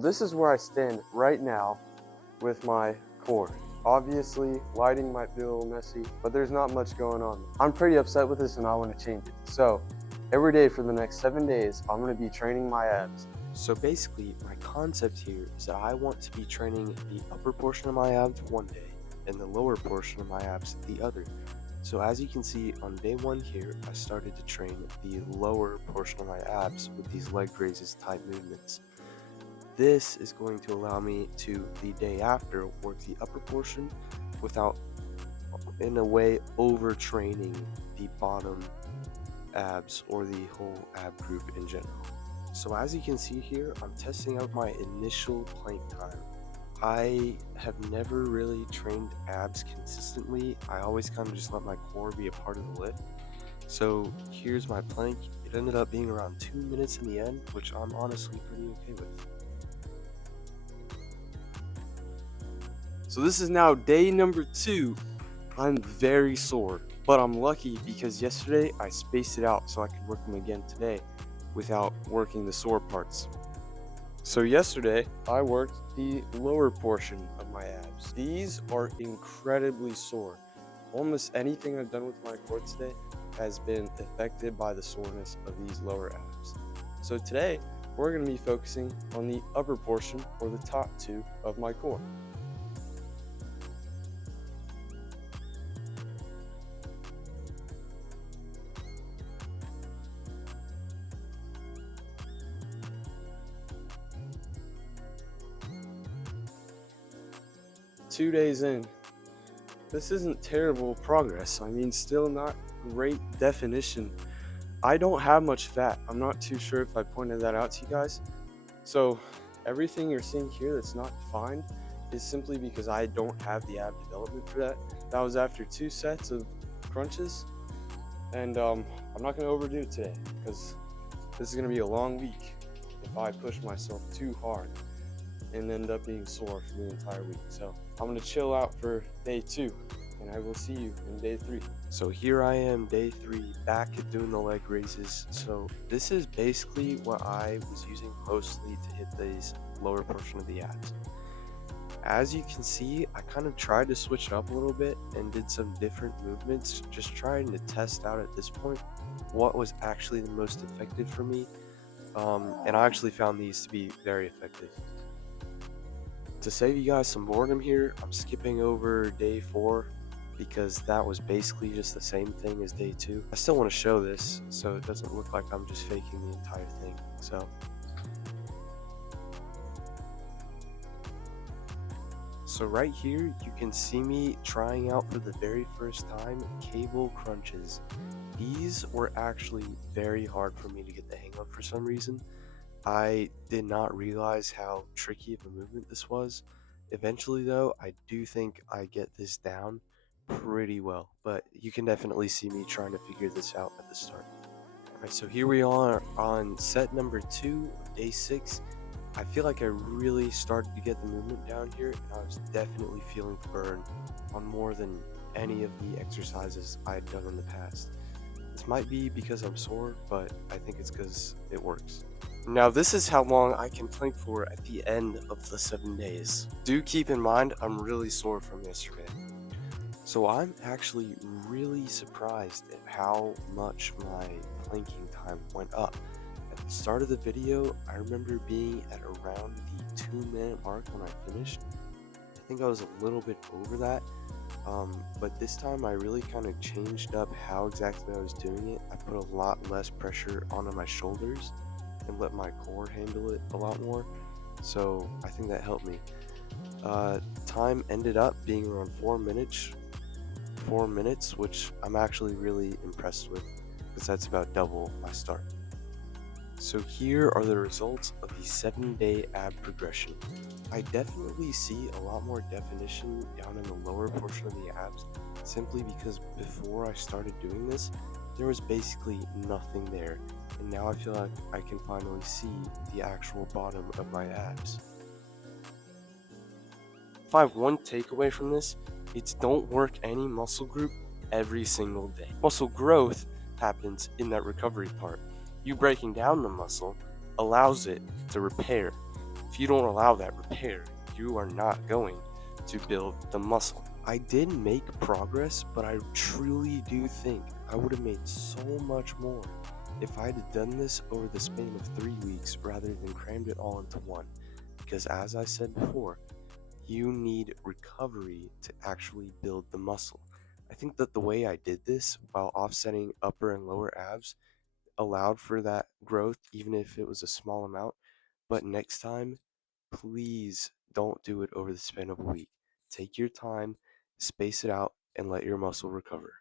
This is where I stand right now with my core. Obviously, lighting might be a little messy, but there's not much going on. I'm pretty upset with this and I want to change it. So every day for the next 7 days, I'm going to be training my abs. So basically, my concept here is that I want to be training the upper portion of my abs one day and the lower portion of my abs the other. So as you can see on day one here, I started to train the lower portion of my abs with these leg raises type movements. This is going to allow me to, the day after, work the upper portion without, in a way, overtraining the bottom abs or the whole ab group in general. So as you can see here, I'm testing out my initial plank time. I have never really trained abs consistently. I always kind of just let my core be a part of the lift. So here's my plank. It ended up being around 2 minutes in the end, which I'm honestly pretty okay with. So this is now day number 2. I'm very sore, but I'm lucky because yesterday I spaced it out so I could work them again today without working the sore parts. So yesterday I worked the lower portion of my abs. These are incredibly sore. Almost anything I've done with my core today has been affected by the soreness of these lower abs. So today we're going to be focusing on the upper portion or the top 2 of my core. Two days in, this isn't terrible progress. I mean, still not great definition. I don't have much fat. I'm not too sure if I pointed that out to you guys. So everything you're seeing here that's not defined is simply because I don't have the ab development for that. That was after 2 sets of crunches, and I'm not going to overdo it today because this is going to be a long week if I push myself too hard and end up being sore for the entire week. So I'm going to chill out for day 2, and I will see you in day 3. So here I am, day 3, back at doing the leg raises. So this is basically what I was using mostly to hit these lower portion of the abs. As you can see, I kind of tried to switch it up a little bit and did some different movements, just trying to test out at this point what was actually the most effective for me. And I actually found these to be very effective. To save you guys some boredom here, I'm skipping over day 4 because that was basically just the same thing as day 2. I still want to show this so it doesn't look like I'm just faking the entire thing. So right here, you can see me trying out for the very first time cable crunches. These were actually very hard for me to get the hang of for some reason. I did not realize how tricky of a movement this was. Eventually though, I do think I get this down pretty well, but you can definitely see me trying to figure this out at the start. Alright, so here we are on set number 2 of day 6. I feel like I really started to get the movement down here, and I was definitely feeling the burn on more than any of the exercises I had done in the past. This might be because I'm sore, but I think it's because it works. Now this is how long I can plank for at the end of the 7 days. Do keep in mind I'm really sore from yesterday. So I'm actually really surprised at how much my planking time went up. At the start of the video, I remember being at around the 2-minute mark when I finished. I think I was a little bit over that, but this time I really kind of changed up how exactly I was doing it. I put a lot less pressure onto my shoulders and let my core handle it a lot more, so I think that helped me. Time ended up being around 4 minutes, which I'm actually really impressed with because that's about double my start. So here are the results of the 7-day ab progression. I definitely see a lot more definition down in the lower portion of the abs, simply because before I started doing this, there was basically nothing there, and now I feel like I can finally see the actual bottom of my abs. If I have one takeaway from this, it's don't work any muscle group every single day. Muscle growth happens in that recovery part. You breaking down the muscle allows it to repair. If you don't allow that repair, you are not going to build the muscle. I did make progress, but I truly do think I would have made so much more if I had done this over the span of 3 weeks rather than crammed it all into one. Because as I said before, you need recovery to actually build the muscle. I think that the way I did this while offsetting upper and lower abs allowed for that growth, even if it was a small amount. But next time, please don't do it over the span of a week. Take your time, space it out, and let your muscle recover.